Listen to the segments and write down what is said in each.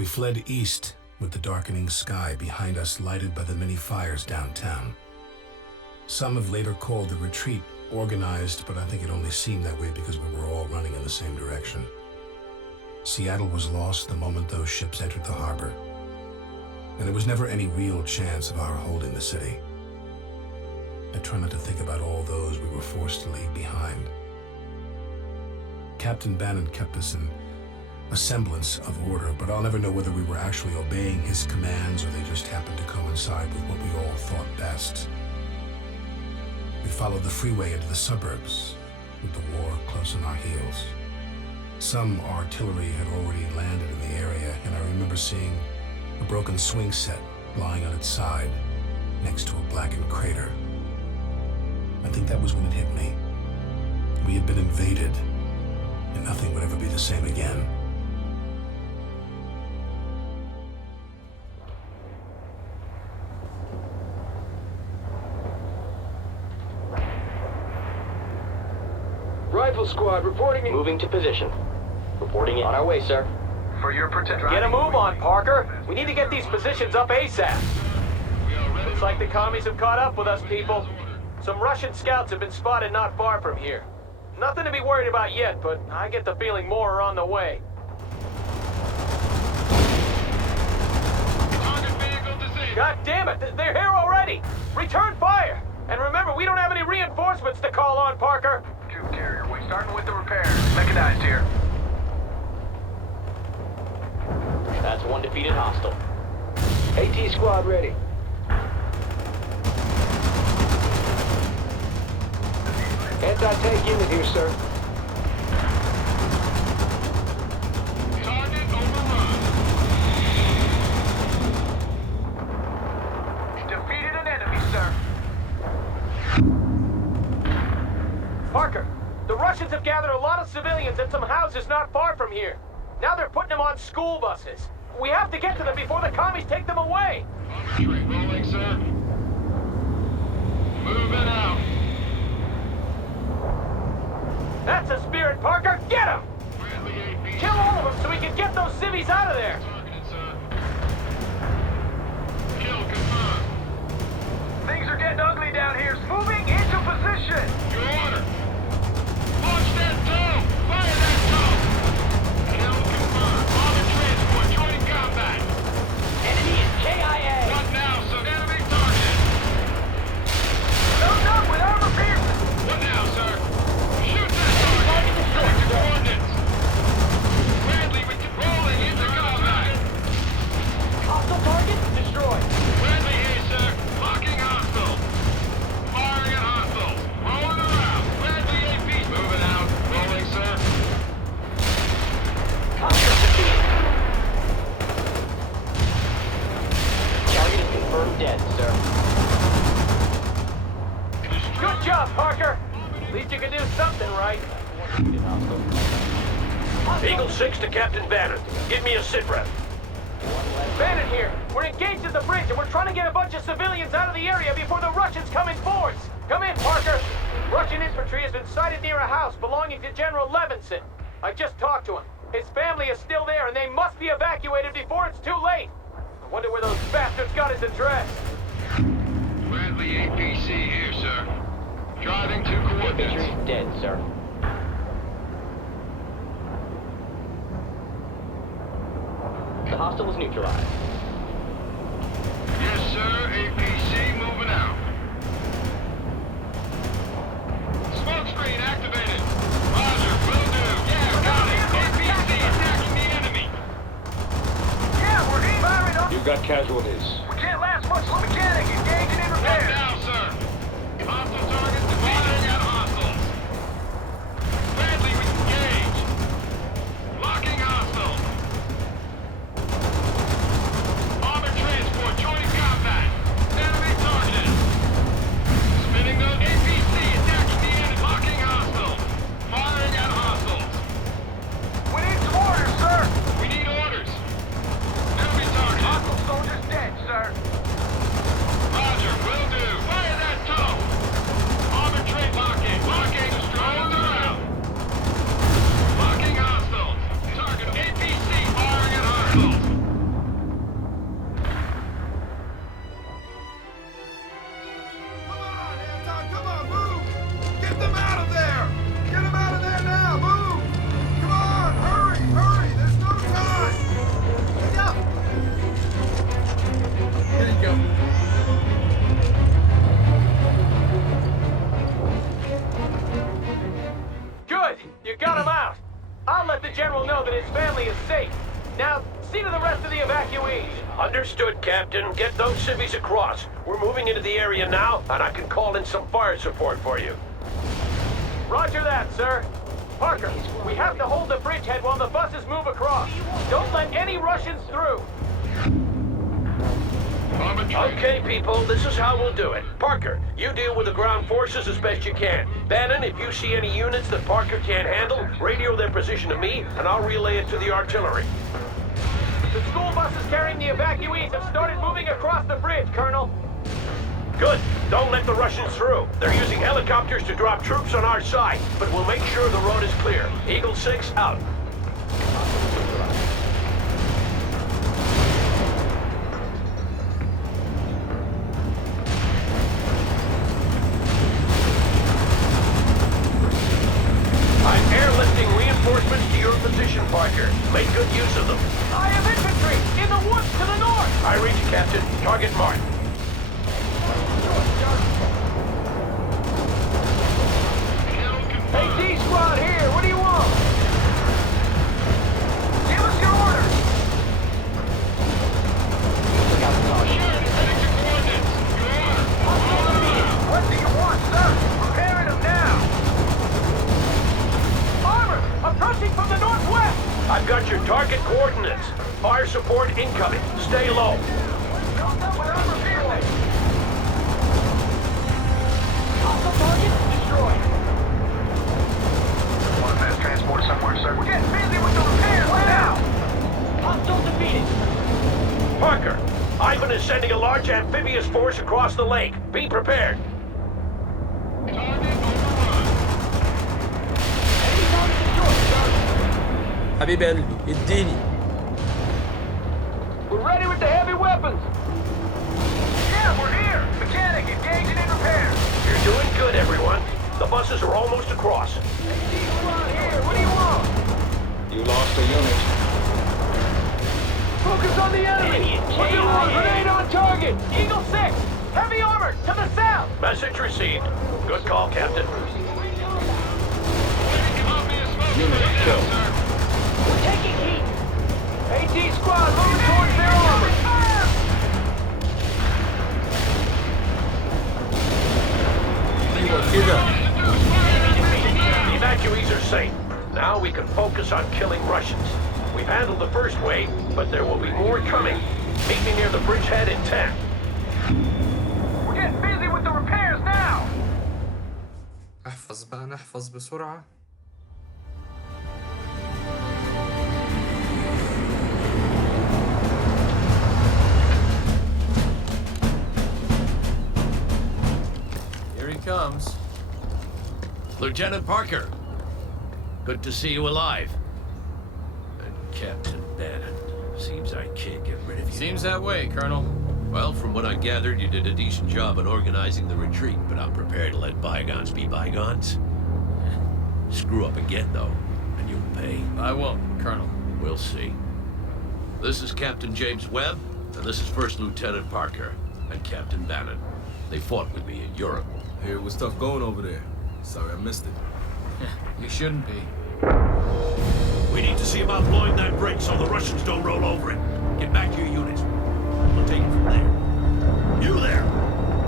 We fled east with the darkening sky behind us lighted by the many fires downtown. Some have later called the retreat organized, but I think it only seemed that way because we were all running in the same direction. Seattle was lost the moment those ships entered the harbor, and there was never any real chance of our holding the city. I try not to think about all those we were forced to leave behind. Captain Bannon kept us in a semblance of order, but I'll never know whether we were actually obeying his commands or they just happened to coincide with what we all thought best. We followed the freeway into the suburbs, with the war close on our heels. Some artillery had already landed in the area, and I remember seeing a broken swing set lying on its side next to a blackened crater. I think that was when it hit me. We had been invaded, and nothing would ever be the same again. Rifle squad reporting in. Moving to position. Reporting in. On our way, sir. For your protection. Get a move on, Parker. We need to get these positions up ASAP. Looks like the commies have caught up with us, people. Some Russian scouts have been spotted not far from here. Nothing to be worried about yet, but I get the feeling more are on the way. God damn it, they're here already! Return fire! And remember, we don't have any reinforcements to call on, Parker! Troop carrier, we're starting with the repairs. Mechanized here. That's one defeated hostile. AT squad ready. Anti-tank unit here, sir. Target overrun. Defeated an enemy, sir. Parker, the Russians have gathered a lot of civilians at some houses not far from here. Now they're putting them on school buses. We have to get to them before the commies take them away. Infantry rolling, sir. Moving out. That's the spirit, Parker! Get them! Kill all of them so we can get those civvies out of there! Targeted, sir. Kill confirmed. Things are getting ugly down here. Moving into position. Your order. Launch that tow. Fire that tow. Kill confirmed. Bomber transport joining combat. Enemy is KIA. What now, sir? Enemy target. No, with armor piercing! What now, sir? Shoot that target. Correct coordinates. Bradley with rolling into combat. Hostile target destroyed. Bradley here, sir. Locking hostile. Firing at hostile. Rolling around. Bradley AP. Moving out. Rolling, sir. Hostile defeated. Target is confirmed dead, sir. Good job, Parker! At least you can do something right. Eagle 6 to Captain Bannon. Give me a sitrep. Bannon here. We're engaged at the bridge and we're trying to get a bunch of civilians out of the area before the Russians come in force. Come in, Parker. Russian infantry has been sighted near a house belonging to General Levinson. I just talked to him. His family is still there and they must be evacuated before it's too late. I wonder where those bastards got his address. Bradley APC here, sir. Driving to coordinates. Infantry dead, sir. The hostile was neutralized. Yes, sir. APC moving out. Smoke screen activated. Roger, will do. Yeah, got it. APC attacking the enemy. Yeah, we're firing up. You've got casualties. We can't last much. The mechanic engaging in repair. What now, sir? Hostile targets firing at hostiles. Bradley with engage. Locking hostile. Bomber transport joining combat. Enemy targeted. Spinning those APC attacking the enemy. Locking hostile. Firing at hostiles. We need some orders, sir. We need orders. Enemy targeted. Hostile soldiers dead, sir. General know that his family is safe. Now, see to the rest of the evacuees. Understood, Captain. Get those civvies across. We're moving into the area now, and I can call in some fire support for you. Roger that, sir. Parker, we have to hold the bridgehead while the buses move across. Don't let any Russians through. Okay, people, this is how we'll do it. Parker, you deal with the ground forces as best you can. Bannon, if you see any units that Parker can't handle, radio their position to me, and I'll relay it to the artillery. The school buses carrying the evacuees have started moving across the bridge, Colonel. Good. Don't let the Russians through. They're using helicopters to drop troops on our side, but we'll make sure the road is clear. Eagle 6 out. I'm airlifting reinforcements to your position, Parker. Make good use of them. I have infantry in the woods to the north. I read you, Captain. Target marked. AT squad here. What do you want? Give us your orders. What do you want, sir? Preparing them now. Armor approaching from the northwest. I've got your target coordinates. Fire support incoming. Stay low. Hostile target destroyed. One mass transport somewhere, sir. We're getting busy with the repairs now. Hostile defeated. Parker, Ivan is sending a large amphibious force across the lake. Be prepared. حبيب قلبي اديني. We're ready with the heavy weapons. Yeah, we're here. Mechanic engaging in repairs. You're doing good, everyone. The buses are almost across. Here, what do you want? You lost a unit. Focus on the enemy. What do you want? Grenade on target. Eagle 6, heavy armor to the south. Message received. Good call, Captain. Unit killed. We're taking heat. AT squad moving towards their armor. ايوه كده. The evacuees are safe. Now we can focus on killing Russians. We've handled the first wave, but there will be more coming. Meet me near the bridgehead in 10. We're getting busy with the repairs now. احفظ بقى نحفظ بسرعة. Here he comes. Lieutenant Parker, good to see you alive. And Captain Bannon, seems I can't get rid of you. Seems that way, Colonel. Well, from what I gathered, you did a decent job in organizing the retreat, but I'm prepared to let bygones be bygones. Screw up again, though, and you'll pay. I won't, Colonel. We'll see. This is Captain James Webb, and this is First Lieutenant Parker and Captain Bannon. They fought with me in Europe. Here was tough going over there. Sorry I missed it. You shouldn't be. We need to see about blowing that bridge so the Russians don't roll over it. Get back to your units. We'll take it from there. You there!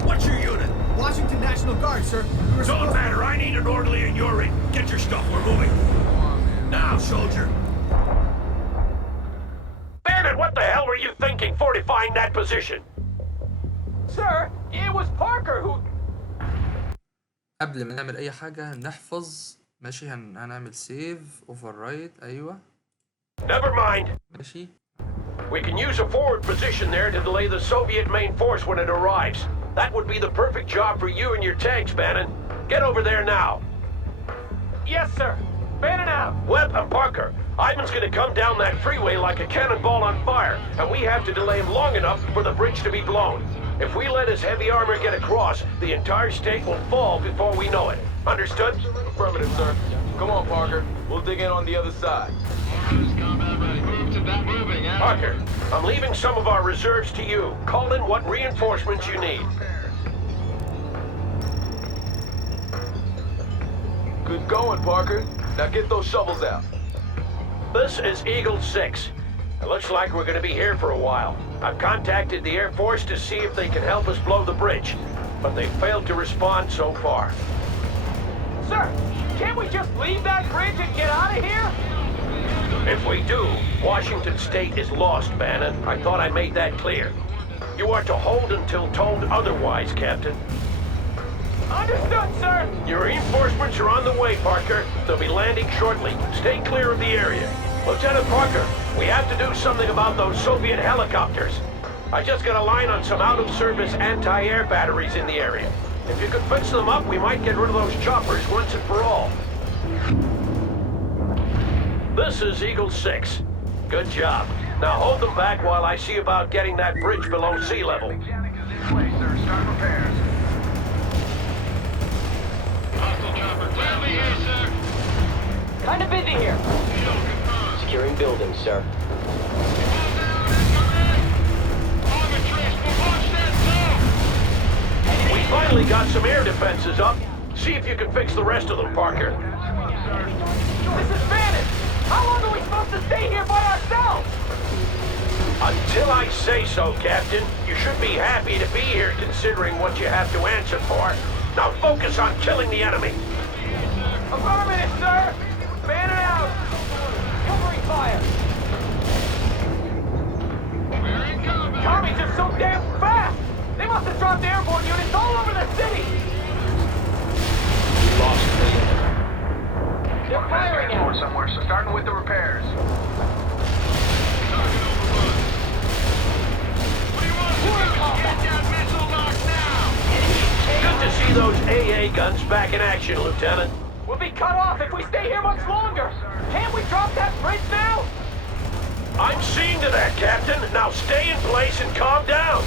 What's your unit? Washington National Guard, sir. Don't matter. I need an orderly in your ring. Get your stuff. We're moving. Now, soldier. Bannon, what the hell were you thinking fortifying that position? Sir, it was Parker who... قبل ما نعمل أي حاجة نحفظ. ماشي هنعمل سيف اوفر رايت. أيوة Never mind. ماشي. We can use a forward position there to delay the Soviet main force when it arrives. That would be the perfect job for you and your tanks, Bannon. Get over there now. Yes, sir. Bannon out. Webb and Parker, Ivan's gonna come down that freeway like a cannonball on fire, and we have to delay him long enough for the bridge to be blown. If we let his heavy armor get across, the entire state will fall before we know it. Understood? Affirmative, sir. Come on, Parker. We'll dig in on the other side. Parker, I'm leaving some of our reserves to you. Call in what reinforcements you need. Good going, Parker. Now get those shovels out. This is Eagle 6. It looks like we're going to be here for a while. I've contacted the Air Force to see if they can help us blow the bridge, but they've failed to respond so far. Sir, can't we just leave that bridge and get out of here? If we do, Washington State is lost, Bannon. I thought I made that clear. You are to hold until told otherwise, Captain. Understood, sir! Your reinforcements are on the way, Parker. They'll be landing shortly. Stay clear of the area. Lieutenant Parker, we have to do something about those Soviet helicopters. I just got a line on some out-of-service anti-air batteries in the area. If you could fix them up, we might get rid of those choppers once and for all. This is Eagle 6. Good job. Now hold them back while I see about getting that bridge below sea level. Mechanic is in place, sir. Start repairs. Hostile chopper clear the air, sir. Kinda busy here. Shield confirmed. Securing buildings, sir. We finally got some air defenses up. See if you can fix the rest of them, Parker. This is Bannon! How long are we supposed to stay here by ourselves? Until I say so, Captain. You should be happy to be here considering what you have to answer for. Now focus on killing the enemy. Affirmative, sir! Bannon out! Covering fire! We're in combat. Commies are so damn fast! They must have dropped airborne units all over the city! They're firing at us! Somewhere, so starting with the repairs. Good to see those AA guns back in action, Lieutenant. We'll be cut off if we stay here much longer! Can't we drop that bridge now? I'm seeing to that, Captain. Now stay in place and calm down.